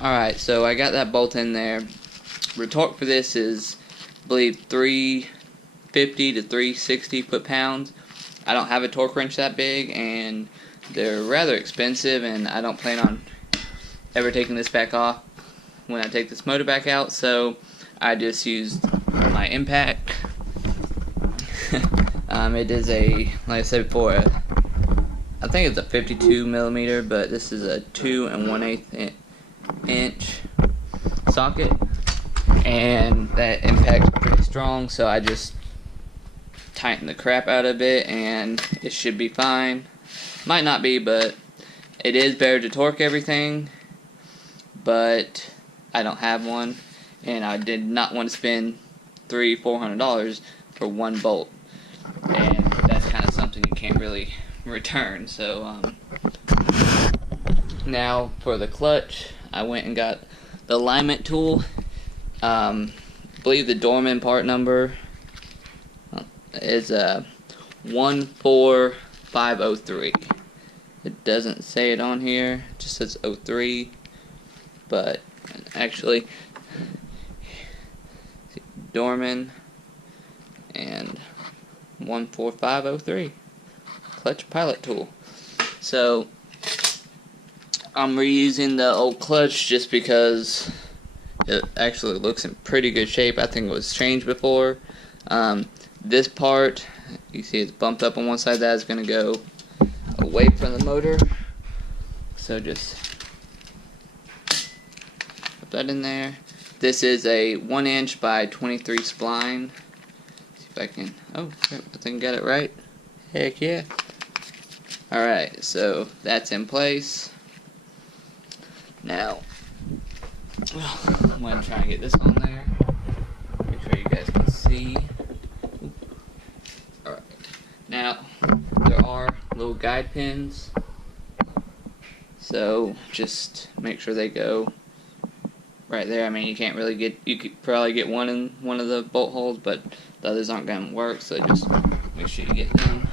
Alright, so I got that bolt in there. The torque for this is, I believe, 350 to 360 foot-pounds. I don't have a torque wrench that big, and they're rather expensive, and I don't plan on ever taking this back off when I take this motor back out, so I just used my impact. It is a, like I said before, I think it's a 52 millimeter, but this is a 2 1/8 inch socket, and that impact's pretty strong, so I just tighten the crap out of it and it should be fine. Might not be, but it is better to torque everything, but I don't have one, and I did not want to spend $300-400 for one bolt, and that's kind of something you can't really return. So now for the clutch, I went and got the alignment tool. I believe the Dorman part number is 14503. It doesn't say it on here, it just says 03, but actually Dorman and 14503 clutch pilot tool. So I'm reusing the old clutch just because it actually looks in pretty good shape. I think it was changed before. This part, you see it's bumped up on one side, that is going to go away from the motor. So just put that in there. This is a 1 inch by 23 spline. See if I can, oh, I think I got it right. Heck yeah. Alright, so that's in place. Now, I'm going to try and get this on there. Make sure you guys can see. Alright, now there are little guide pins, so just make sure they go right there. I mean, you can't really get, you could probably get one in one of the bolt holes, but the others aren't going to work, so just make sure you get them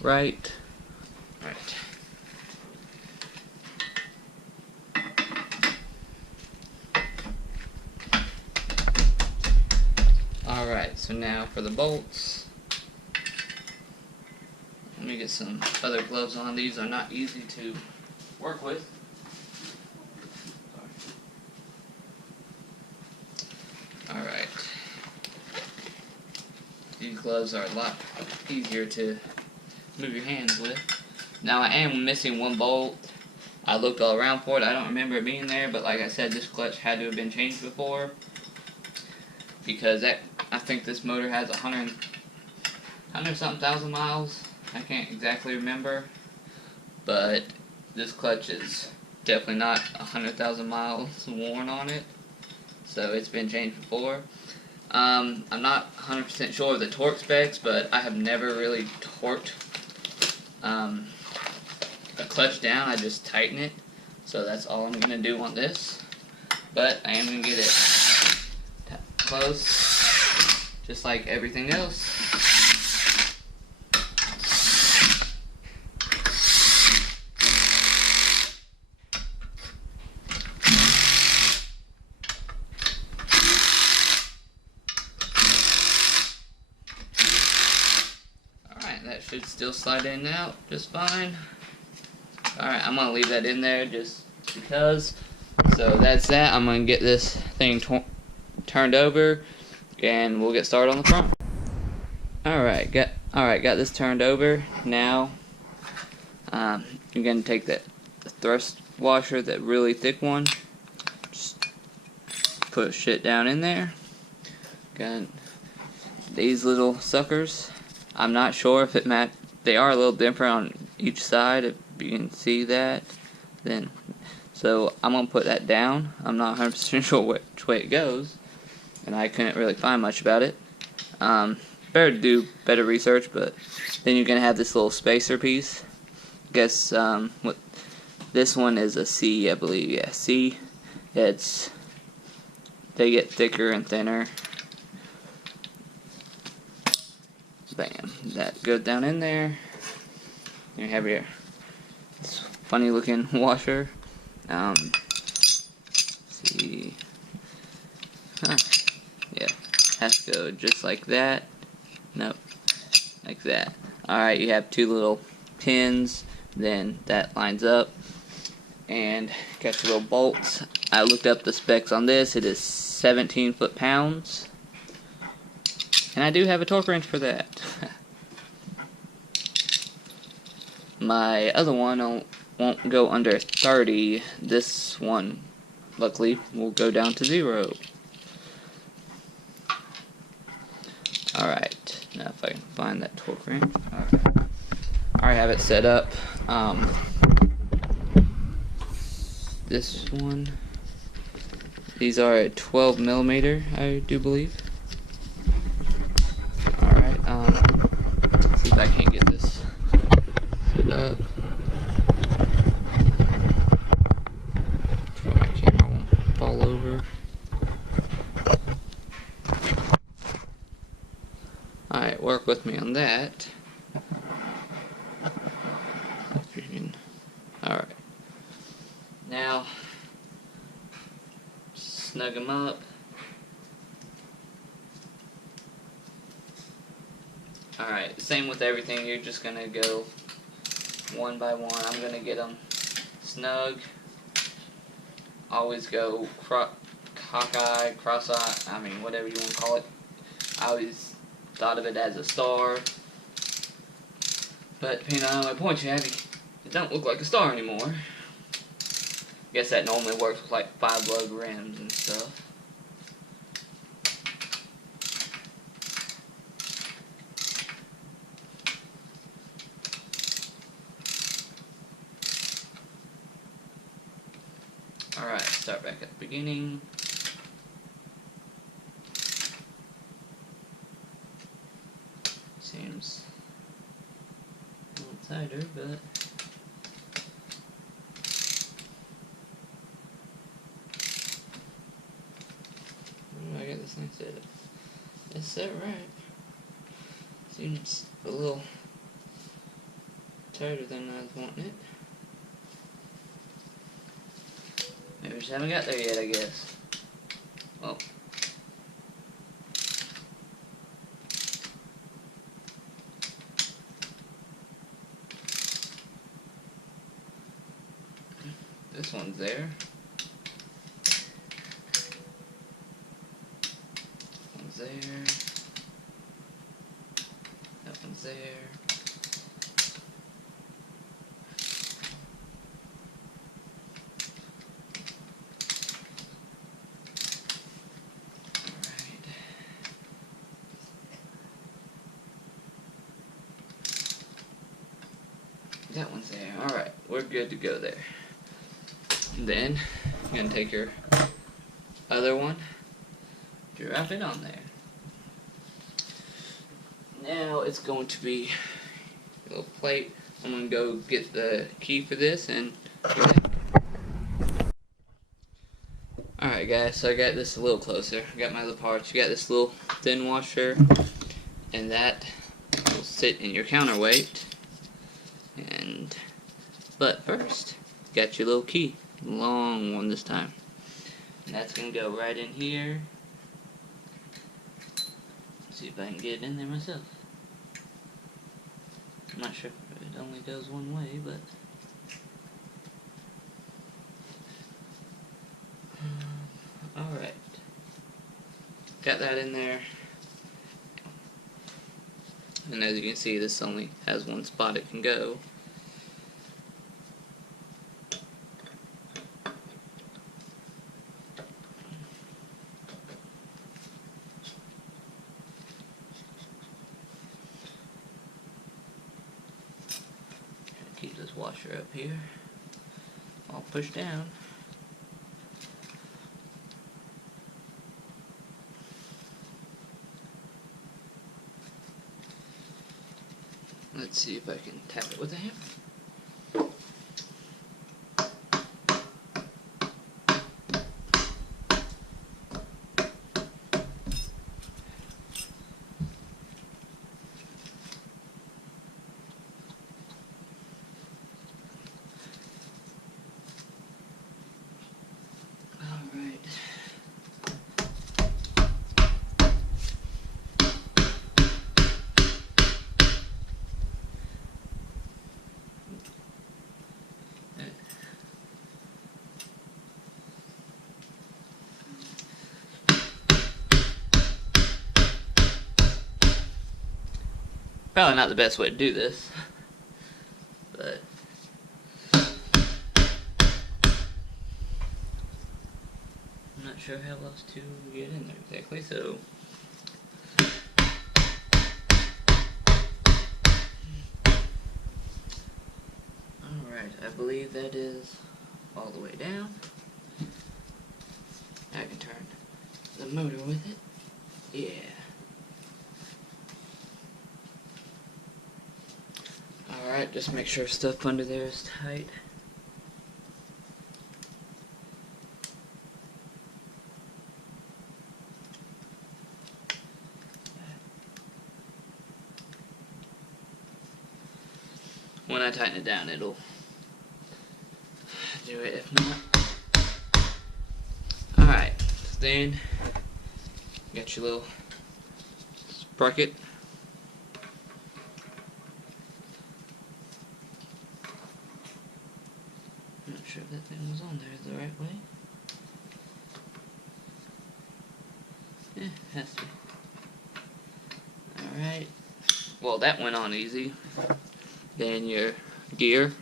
right. Alright, so now for the bolts. Let me get some other gloves on. These are not easy to work with. Alright. These gloves are a lot easier to move your hands with. Now I am missing one bolt. I looked all around for it. I don't remember it being there, but like I said, this clutch had to have been changed before, because I think this motor has 100 something thousand miles. I can't exactly remember, but this clutch is definitely not 100,000 miles worn on it, so it's been changed before. I'm not 100% sure of the torque specs, but I have never really torqued a clutch down. I just tighten it, so that's all I'm going to do on this. But I am going to get it close, just like everything else. Alright, that should still slide in and out just fine. Alright, I'm going to leave that in there just because. So that's that. I'm going to get this thing turned over, and we'll get started on the front. Alright, got this turned over. Now you're going to take the thrust washer, that really thick one, just push it down in there. Got these little suckers. I'm not sure if they are a little different on each side, if you can see that. Then, so I'm going to put that down. I'm not 100% sure which way it goes, and I couldn't really find much about it. Better to do better research, but then you're going to have this little spacer piece. I guess what this one is a C, I believe. Yeah, C. They get thicker and thinner. Bam, that goes down in there. You have your funny looking washer. see. Huh. Yeah. Has to go just like that. Nope. Like that. Alright, you have two little pins. Then that lines up. And got your little bolts. I looked up the specs on this. It is 17 foot-pounds. And I do have a torque wrench for that. My other one won't go under 30. This one, luckily, will go down to 0. Alright, now if I can find that torque wrench. Alright. I already have it set up. This one, these are a 12 millimeter, I do believe. Alright, see if I can't get this set up. So my camera won't fall over. Alright, work with me on that. Alright. Now, snug them up. Alright, same with everything. You're just going to go one by one. I'm going to get them snug. Always go cockeyed, cross-eyed, I mean, whatever you want to call it. I always thought of it as a star. But depending on how many points you have, it don't look like a star anymore. I guess that normally works with like 5 lug rims and stuff. Alright, start back at the beginning. Seems a little tighter, but I got this thing set up. It's set right. Seems a little tighter than I was wanting it. Maybe we just haven't got there yet, I guess. Well. This one's there. One's there. That one's there. Alright. That one's there. Alright, we're good to go there. Then, you're going to take your other one, drop it on there. Now it's going to be a little plate. I'm going to go get the key for this and alright guys, so I got this a little closer. I got my other parts. You got this little thin washer, and that will sit in your counterweight. But first, got your little key. Long one this time. And that's going to go right in here. Let's see if I can get it in there myself. I'm not sure if it only goes one way, but alright. Got that in there. And as you can see, this only has one spot it can go. Keep this washer up here, all pushed down. Let's see if I can tap it with a hammer. Alright. Probably not the best way to do this, but I'm not sure how else to get in there exactly, so alright, I believe that is all the way down. I can turn the motor with it. Yeah. Alright, just make sure stuff under there is tight. When I tighten it down, it'll do it. If not, alright, so then you got your little sprocket. I'm not sure if that thing was on there the right way. Yeah, has to be. Alright. Well, that went on easy. Then your gear.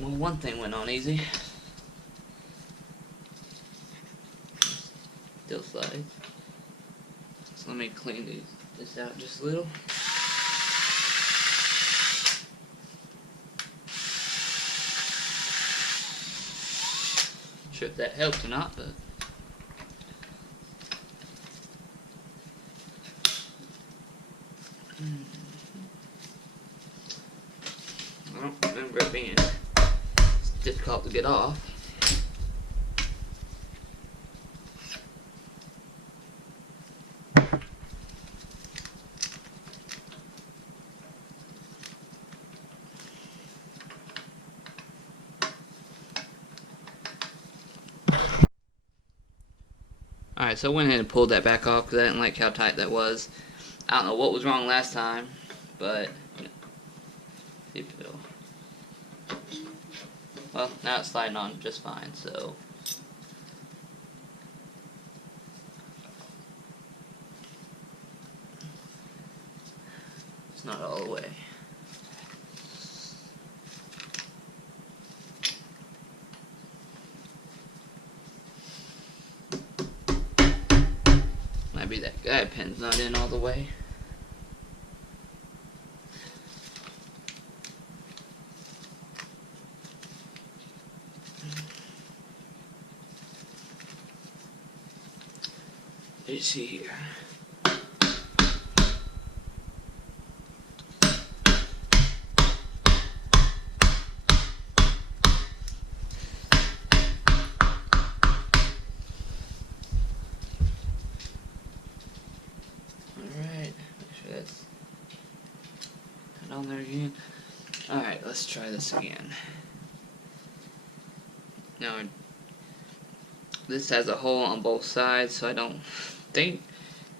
Well, one thing went on easy. Still slides. So let me clean this out just a little. Sure if that helped or not, but I don't remember it being difficult to get off. Alright, so I went ahead and pulled that back off because I didn't like how tight that was. I don't know what was wrong last time, but see if it'll. Well, now it's sliding on just fine, so. It's not all the way. Might be that guide pin's not in all the way. Let's see here. Alright, make sure that's on there again. Alright, let's try this again. Now, this has a hole on both sides, so I don't think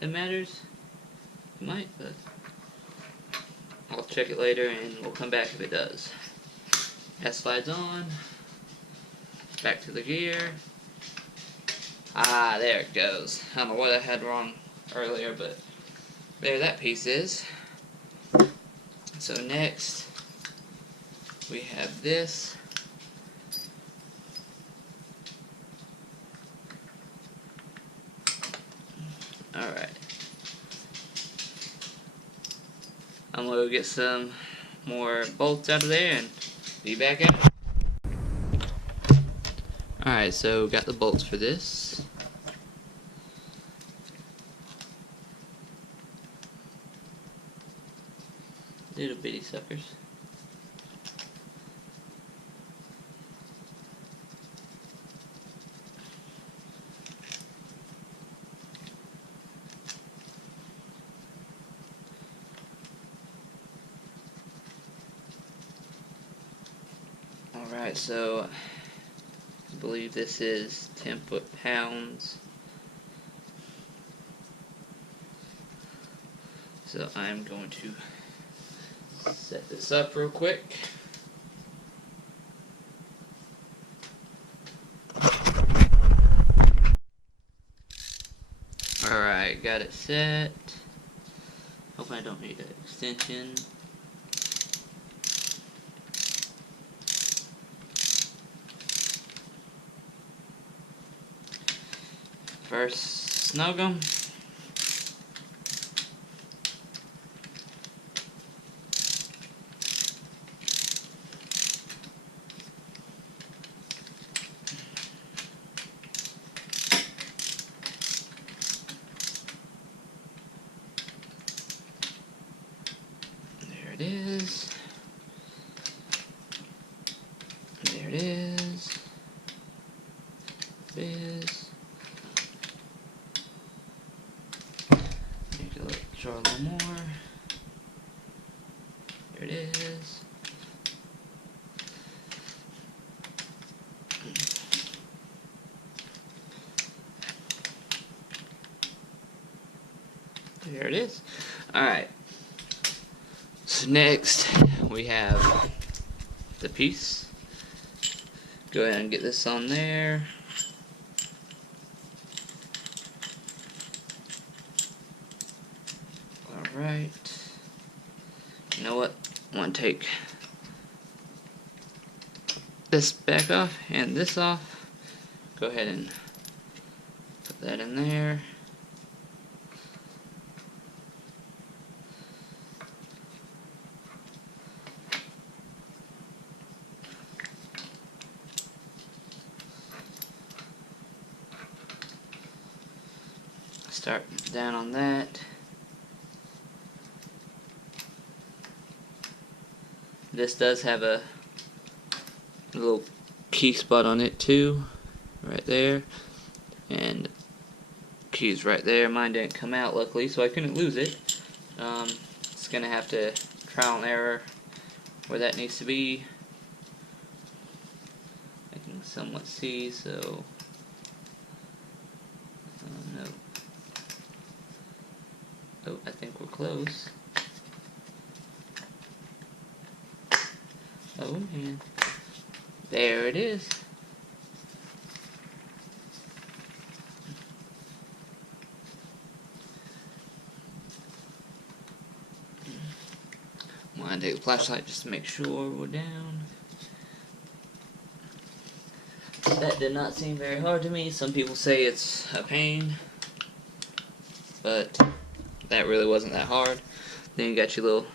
it matters. It might, but I'll check it later and we'll come back if it does. That slides on. Back to the gear. Ah, there it goes. I don't know what I had wrong earlier, but there that piece is. So next, we have this. Alright. I'm gonna go get some more bolts out of there and be back out. Alright, so got the bolts for this. Little bitty suckers. Alright, so I believe this is 10 foot-pounds. So I'm going to set this up real quick. Alright, got it set. Hope I don't need an extension. First, snug 'em. There it is. There it is. There it is. Need to draw a little more. There it is. There it is. Alright. So next we have the piece. Go ahead and get this on there. Alright. You know what? I want to take this back off and this off. Go ahead and put that in there. Start down on that. This does have a little key spot on it too, right there, and keys right there. Mine didn't come out luckily, so I couldn't lose it. It's gonna have to trial and error where that needs to be. I can somewhat see, so no. Oh, I think we're close. Oh man. There it is. I'm gonna take a flashlight just to make sure we're down. That did not seem very hard to me. Some people say it's a pain, but that really wasn't that hard. Then you got your little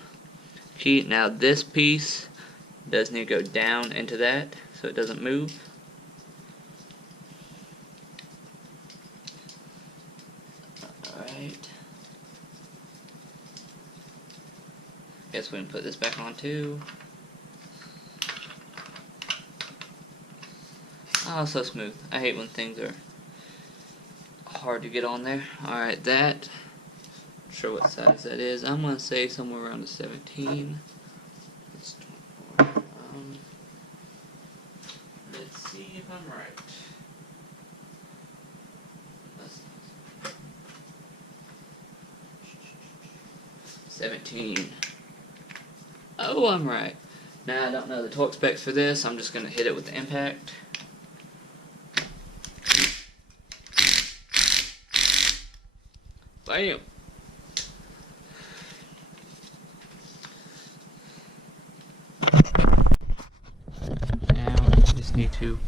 key. Now this piece does need to go down into that so it doesn't move. Alright. Guess we can put this back on too. Oh, so smooth. I hate when things are hard to get on there. Alright, that. Not sure what size that is. I'm gonna say somewhere around a 17. That's 24. Let's see if I'm right. 17. Oh, I'm right. Now I don't know the torque specs for this. I'm just gonna hit it with the impact. Bam. Now I just need to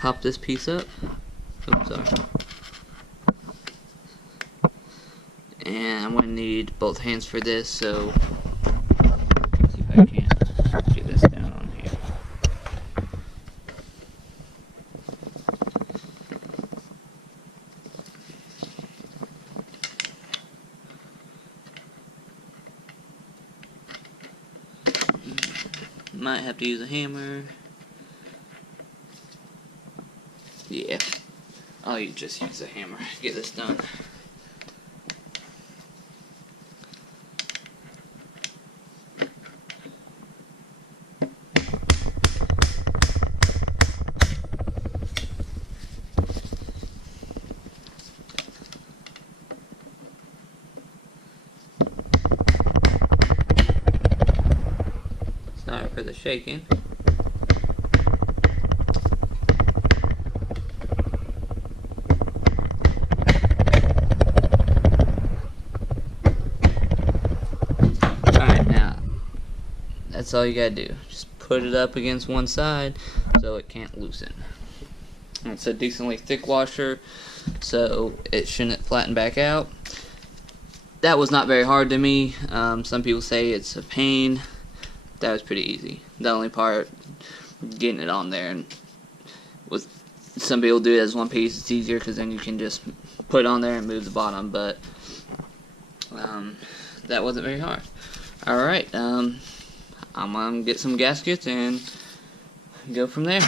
pop this piece up. Oops, sorry. And I'm gonna need both hands for this, so let's see if I can get this down on here. Might have to use a hammer. Yeah, I'll just use a hammer to get this done. shaking. Alright, now that's all you gotta do. Just put it up against one side so it can't loosen. It's a decently thick washer, so it shouldn't flatten back out. That was not very hard to me. Some people say it's a pain. That was pretty easy. The only part, getting it on there, and with some people do it as one piece. It's easier because then you can just put it on there and move the bottom. But that wasn't very hard. All right, I'm gonna get some gaskets and go from there.